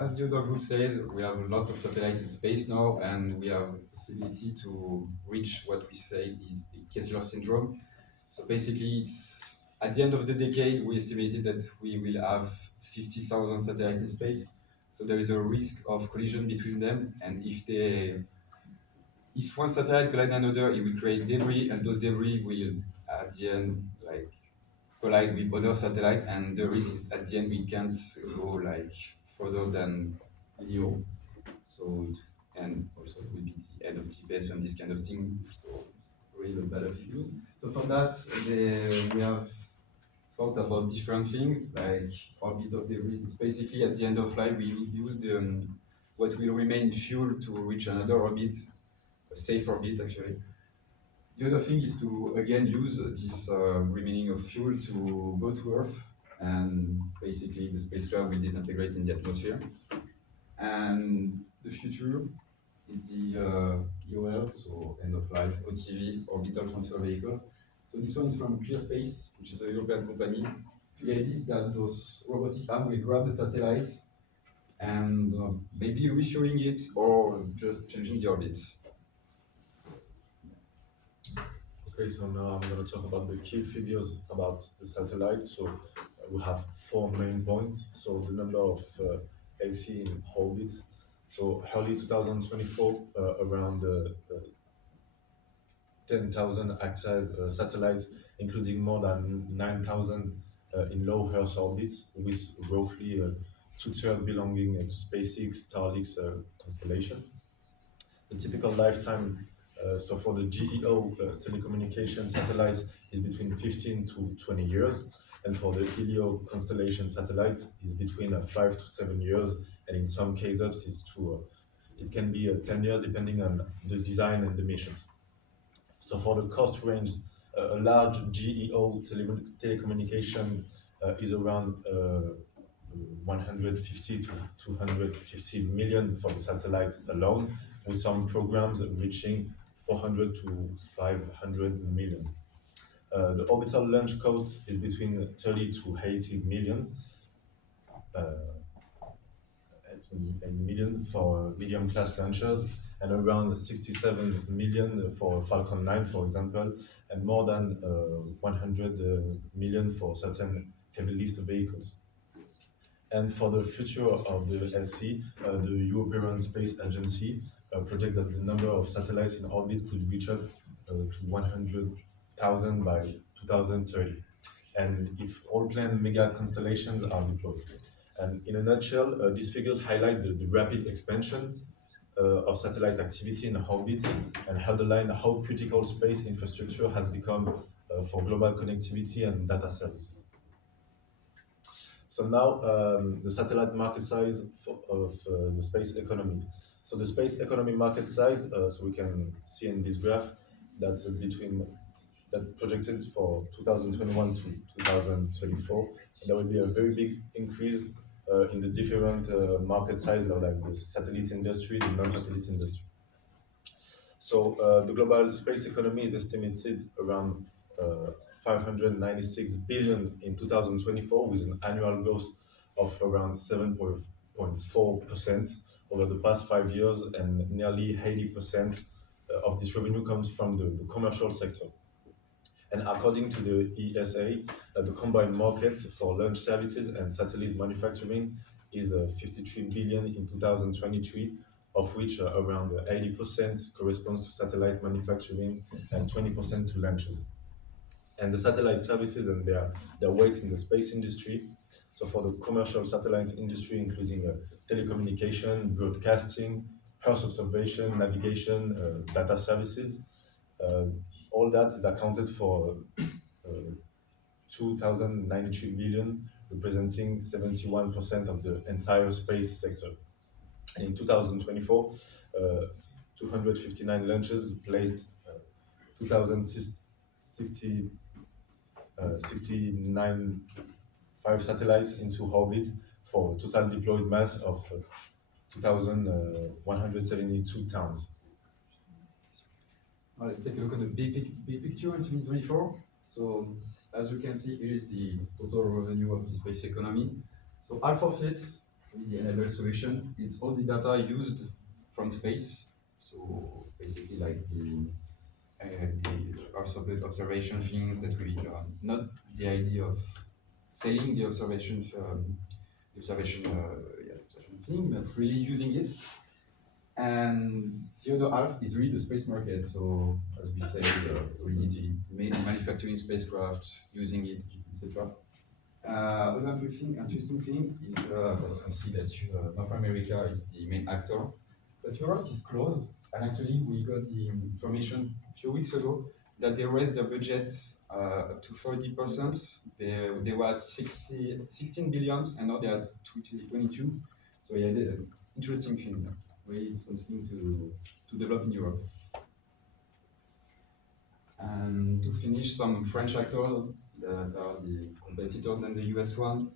as the other group said, we have a lot of satellites in space now, and we have the possibility to reach what we say is the Kessler syndrome. So basically, it's at the end of the decade, we estimated that we will have 50,000 satellites in space. So there is a risk of collision between them, and if one satellite collides another, it will create debris, and those debris will, at the end, like collide with other satellites, and the risk is at the end we can't go like further than LEO. So and also it will be the head of GPS and this kind of thing. So really a battlefield. So for that, we have thought about different things like orbit of debris. It's basically at the end of life we use the what will remain fuel to reach another orbit, a safe orbit actually. The other thing is to again use this remaining of fuel to go to Earth, and basically the spacecraft will disintegrate in the atmosphere. And the future is the EOL, so end of life, OTV, orbital transfer vehicle. So this one is from ClearSpace, which is a European company. The idea is that those robotic arms will grab the satellites and maybe refueling it or just changing the orbits. Okay, so now I'm going to talk about the key figures about the satellite. So we have 4 main points. So the number of AC in orbit. So early 2024, around 10,000 active satellites, including more than 9,000 in low Earth orbit, with roughly 2/3 belonging to SpaceX, Starlink's constellation. The typical lifetime, so for the GEO telecommunication satellites, is between 15 to 20 years, and for the Helio constellation satellites is between 5 to 7 years, and in some cases it can be 10 years depending on the design and the missions. So for the cost range, a large GEO telecommunication is around 150 to 250 million for the satellite alone, with some programs reaching 400 to 500 million. The orbital launch cost is between 30 to 80 million. 8 million for medium-class launchers, and around 67 million for Falcon 9, for example, and more than 100 million for certain heavy-lift vehicles. And for the future of the SC, the European Space Agency projects that the number of satellites in orbit could reach up to 100,000 by 2030, and if all planned mega constellations are deployed. And in a nutshell, these figures highlight the rapid expansion of satellite activity in orbit and underline how critical space infrastructure has become for global connectivity and data services. So now, the satellite market size of the space economy. So the space economy market size, so we can see in this graph, that's that projected for 2021 to 2034. There will be a very big increase in the different market size, like the satellite industry, the non-satellite industry. So the global space economy is estimated around 596 billion in 2024, with an annual growth of around 7.4% over the past 5 years, and nearly 80% of this revenue comes from the commercial sector. And according to the ESA, the combined market for launch services and satellite manufacturing is 53 billion in 2023, of which around 80% corresponds to satellite manufacturing and 20% to launches. And the satellite services and their weight in the space industry. So for the commercial satellite industry, including telecommunication, broadcasting, Earth observation, navigation, data services, all that is accounted for 2,093 million, representing 71% of the entire space sector. And in 2024, 259 launches placed 2,069 satellites into orbit for a total deployed mass of 2,172 tons. Now let's take a look at the big picture in 2024. So as you can see, here is the total revenue of the space economy. So half of it, the enabler solution, is all the data used from space. So basically like the observation things that we, not the idea of selling the observation thing, but really using it. And the other half is really the space market. So as we said, really the manufacturing spacecraft, using it, etc. Another interesting thing is that we see that North America is the main actor. But Europe is closed, and actually we got the information a few weeks ago that they raised their budgets up to 40%. They were at 16 billions, and now they are at 22. So yeah, interesting thing. Really something to develop in Europe. And to finish, some French actors that are the competitor than the US one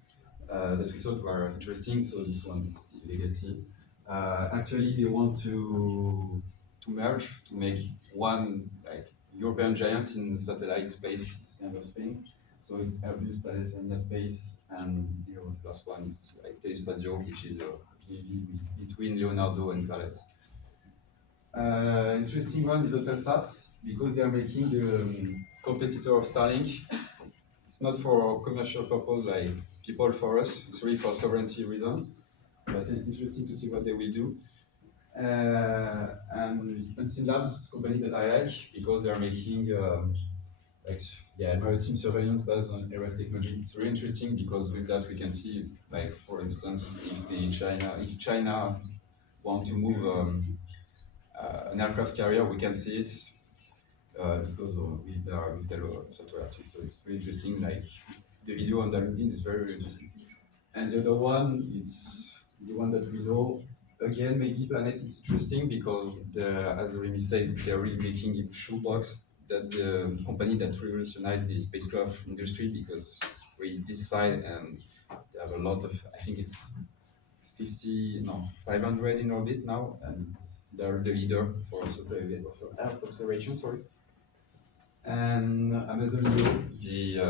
that we thought were interesting. So this one is the legacy. Actually, they want to merge to make one like European giant in satellite space, this kind of thing. So it's Airbus, Thales, and Space, and the last one is like Telespazio, which is a JV between Leonardo and Thales. Interesting one is Eutelsat because they are making the competitor of Starlink. It's not for commercial purpose like people for us. It's really for sovereignty reasons. But it's interesting to see what they will do. And Unseen Labs is a company that I like because they are making maritime surveillance based on RF technology. It's really interesting because with that we can see, like for instance, if China want to move an aircraft carrier, we can see it because with their software. So it's very interesting. Like the video on the LinkedIn is very interesting. And the other one is the one that we know. Again, maybe Planet is interesting because, as Remy said, they're really making a shoebox that the company that revolutionized the spacecraft industry because we decide and they have a lot of, I think it's 500 in orbit now, and they're the leader for Earth observation, sorry. And Amazon Leo, the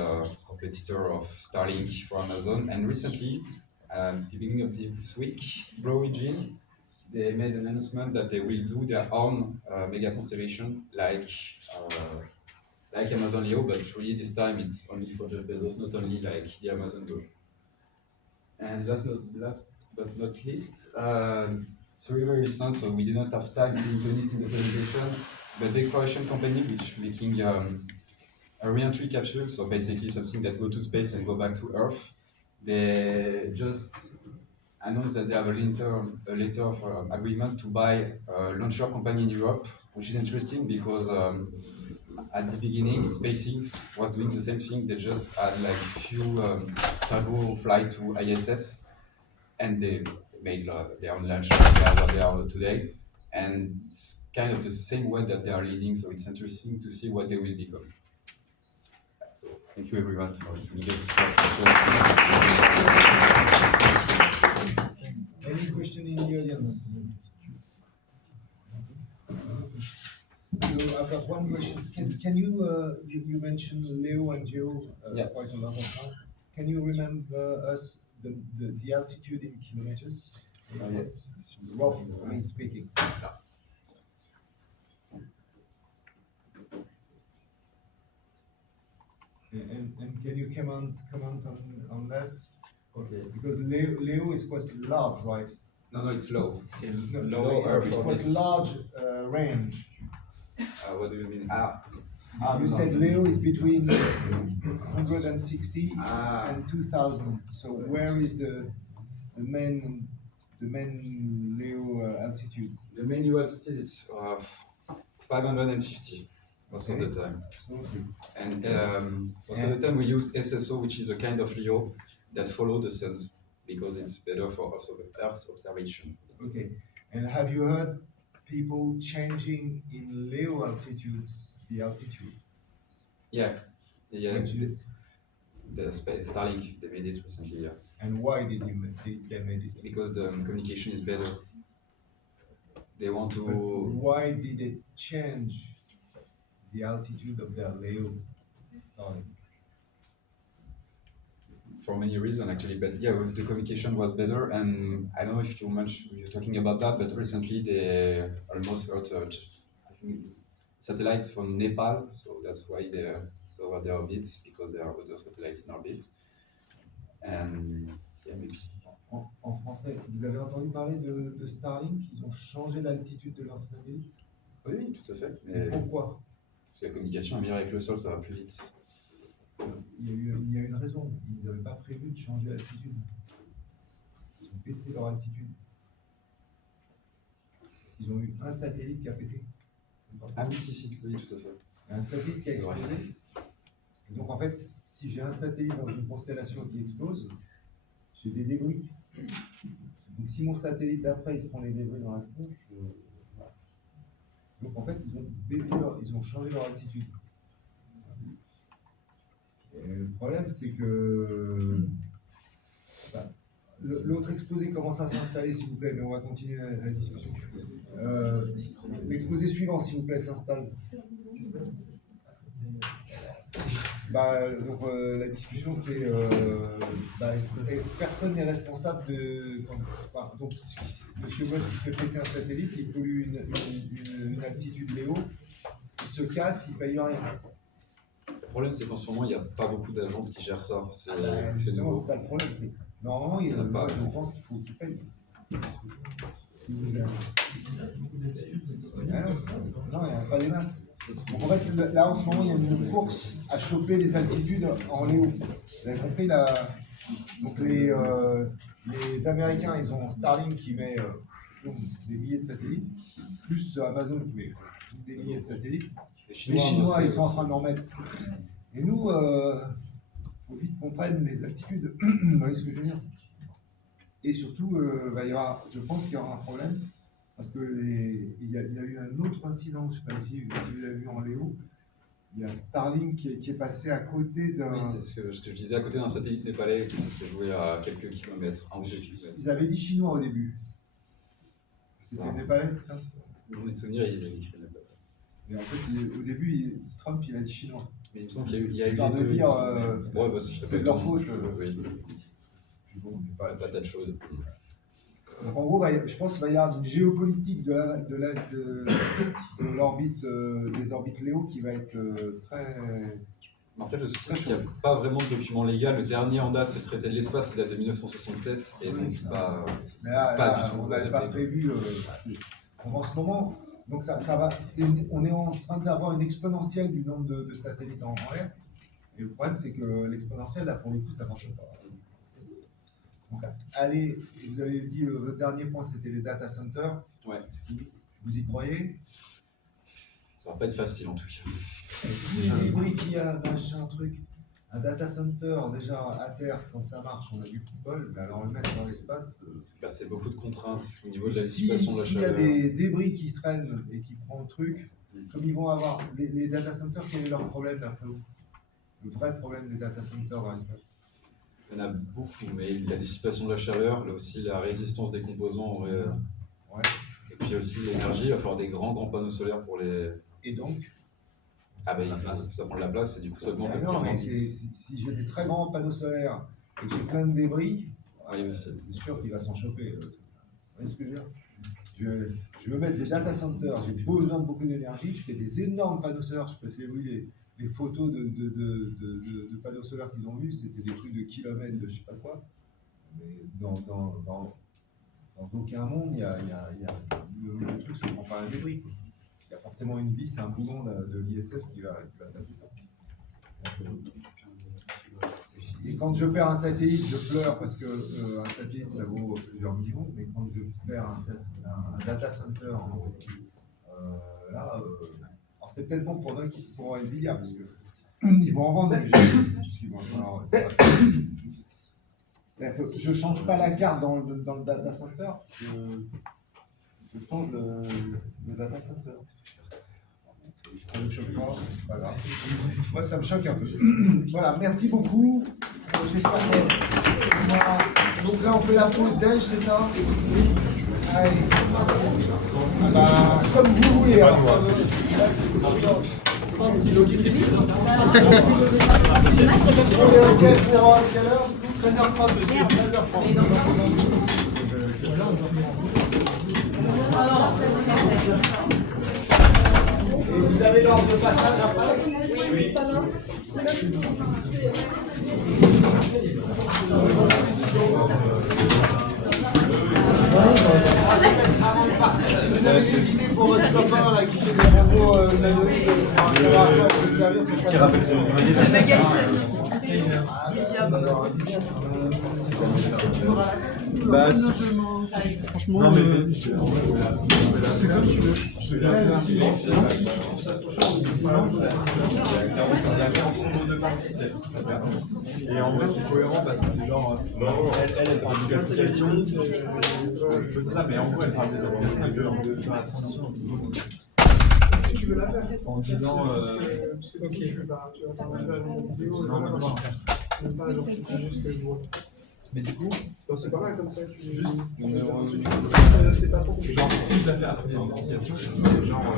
competitor of Starlink for Amazon. And recently, at the beginning of this week, Blue Origin, they made an announcement that they will do their own mega constellation like Amazon Leo, but really this time it's only for Jeff Bezos, not only like the Amazon Go. And last but not least, it's really very recent, so we did not have time to include it in the presentation, but the exploration company which making a re-entry capsule, so basically something that go to space and go back to Earth. They just announced that they have a letter of agreement to buy a launcher company in Europe, which is interesting because at the beginning, SpaceX was doing the same thing. They just had like few turbo flight to ISS, and they made their own launcher. They are what they are today, and it's kind of the same way that they are leading. So it's interesting to see what they will become. So thank you everyone for listening. Any question in the audience? So I've got one question. Can you, you mentioned Leo and Geo quite a lot of time. Can you remember us the altitude in kilometers? Yes. Roughly speaking. And can you comment on that? Okay. Because Leo is quite large, right? No, it's low. No, Low Earth it's quite orbit. large range. What do you mean? You said Leo is between 160 and 2000. So where is the main Leo altitude? The main Leo altitude is 550 most of the time. Okay. And most of the time we use SSO, which is a kind of Leo that follow the suns because it's better for Earth observation. Okay. And have you heard people changing in Leo altitudes the altitude? Yeah. Which is? The Starlink, they made it recently, yeah. And why did they made it? Because the communication is better. They want to. But why did they change the altitude of their Leo Starlink? For many reasons actually, but yeah, with the communication was better, and I don't know if you're talking about that, but recently they almost hurt I think satellite from Nepal, so that's why they lower their orbits because there are other satellites in orbit. And yeah, maybe. En français, vous avez entendu parler de Starlink? Ils ont changé l'altitude de leur satellite? Oui, tout à fait. Mais pourquoi? Parce que la communication est meilleure avec le sol, ça va plus vite. Il y a une raison. Ils n'avaient pas prévu de changer l'altitude. Ils ont baissé leur altitude. Parce qu'ils ont eu un satellite qui a pété. Ah oui, si, oui, tout à fait. Un satellite qui a C'est vrai. explosé. Et donc en fait, si j'ai un satellite dans une constellation qui explose, j'ai des débris. Donc si mon satellite d'après il se prend les débris dans la tronche, voilà. Donc en fait ils ont changé leur altitude. Et le problème c'est que l'autre exposé commence à s'installer, s'il vous plaît, mais on va continuer la discussion. L'exposé suivant, s'il vous plaît, s'installe. Donc la discussion c'est personne n'est responsable de donc Monsieur West qui fait péter un satellite, il pollue une altitude Léo, il se casse, il paye rien. Le problème, c'est qu'en ce moment, il n'y a pas beaucoup d'agences qui gèrent ça. C'est Justement, nouveau. c'est ça le problème. Normalement, Il y en a pas. je pense qu'il faut qu'il paye. Non, il n'y a pas des masses. Donc en fait, là en ce moment, il y a une course à choper les altitudes en Léo. Vous avez compris là. Donc les Américains, ils ont Starlink qui met des milliers de satellites, plus Amazon qui met des milliers de satellites. Les Chinois, ils sont en train d'en mettre. Et nous, faut vite qu'on prenne les altitudes. Vous voyez ce que je veux dire? Et surtout, je pense qu'il y aura un problème. Parce qu'il y a eu un autre incident, je ne sais pas si vous avez vu en Léo, il y a Starlink qui est passé à côté d'un... Oui, c'est ce que je disais, à côté d'un satellite népalais qui s'est joué à quelques kilomètres, 1 ou 2 kilomètres. Ils avaient dit chinois au début. C'était népalais, c'est ça? Dans mes souvenirs, il avait écrit népalais. Mais en fait, au début, Trump, il a dit chinois. Mais il me semble qu'il y a eu Histoire les de deux. dire, c'est de leur faute. Oui. Puis bon, mais Pas patate chaude. Donc en gros, je pense qu'il va y avoir une géopolitique de l'orbite, des orbites Léo qui va être très... En fait, le souci, c'est qu'il n'y a pas vraiment de document légal. Le dernier en date, c'est le traité de l'espace qui date de 1967. Et donc, c'est pas, Mais là, pas du tout. on n'avait pas prévu. En ce moment, donc ça va, on est en train d'avoir une exponentielle du nombre de satellites en l'air. Et le problème, c'est que l'exponentielle, là, pour le coup, ça ne marche pas. Donc, allez, vous avez dit, votre dernier point, c'était les data centers. Ouais. Vous y croyez? Ça va pas être facile, en tout cas. Les débris qu'il y a, machin, truc. Un data center, déjà à terre, quand ça marche, on a du football, mais alors le mettre dans l'espace. C'est beaucoup de contraintes au niveau de la S'il dissipation de la y a chaleur. des débris qui traînent et qui prennent le truc, comme ils vont avoir. Les data centers, quel est leur problème d'après vous? Le vrai problème des data centers dans l'espace? Il y en a beaucoup, mais la dissipation de la chaleur, là aussi la résistance des composants. Ouais. Et puis aussi l'énergie, il va falloir des grands panneaux solaires pour les. Et donc? Ah ben ça prend de la place et du coup ça augmente. Non, mais si j'ai des très grands panneaux solaires et que j'ai plein de débris, c'est sûr qu'il va s'en choper. Vous voyez ce que je veux dire? Je veux mettre des data centers, j'ai besoin de beaucoup d'énergie, je fais des énormes panneaux solaires. Je sais pas si vous avez vu les photos de panneaux solaires qu'ils ont vus, c'était des trucs de kilomètres de je sais pas quoi. Mais dans aucun monde, le truc se prend par un débris. Il y a forcément une vis, un boulon de l'ISS qui va taper. Et quand je perds un satellite, je pleure parce que un satellite ça vaut plusieurs millions, mais quand je perds un data center, alors c'est peut-être bon pour Nvidia parce que ils vont en vendre du je ne change pas la carte dans le data center, je change le data center. Ça me choque pas, c'est pas grave. Moi, ça me choque un peu. Voilà, merci beaucoup. J'espère que... Voilà. Donc là, on fait la pause déj, c'est ça? Allez. Comme vous voulez. Alors, ça c'est l'occupe des filles. On est OK pour quelle heure? 13h30, monsieur. 13h30. Et vous avez l'ordre de passage après? Oui. Avant de partir, si vous avez des idées pour votre copain là, qui fait des robots humanoïdes, on peut servir pour Bah, franchement, non, mais c'est comme tu veux. Je vais la faire. Et en vrai, c'est cohérent parce que c'est genre. Elle parle des applications. C'est ça, mais en gros, elle parle des applications. Elle veut genre de faire la transition. Tu veux la faire En disant. Ok, tu vas faire une vidéo. Mais du coup, C'est pas mal comme ça. juste. C'est pas trop compliqué. Genre, si je la fais après l'application, genre.